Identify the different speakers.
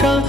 Speaker 1: 上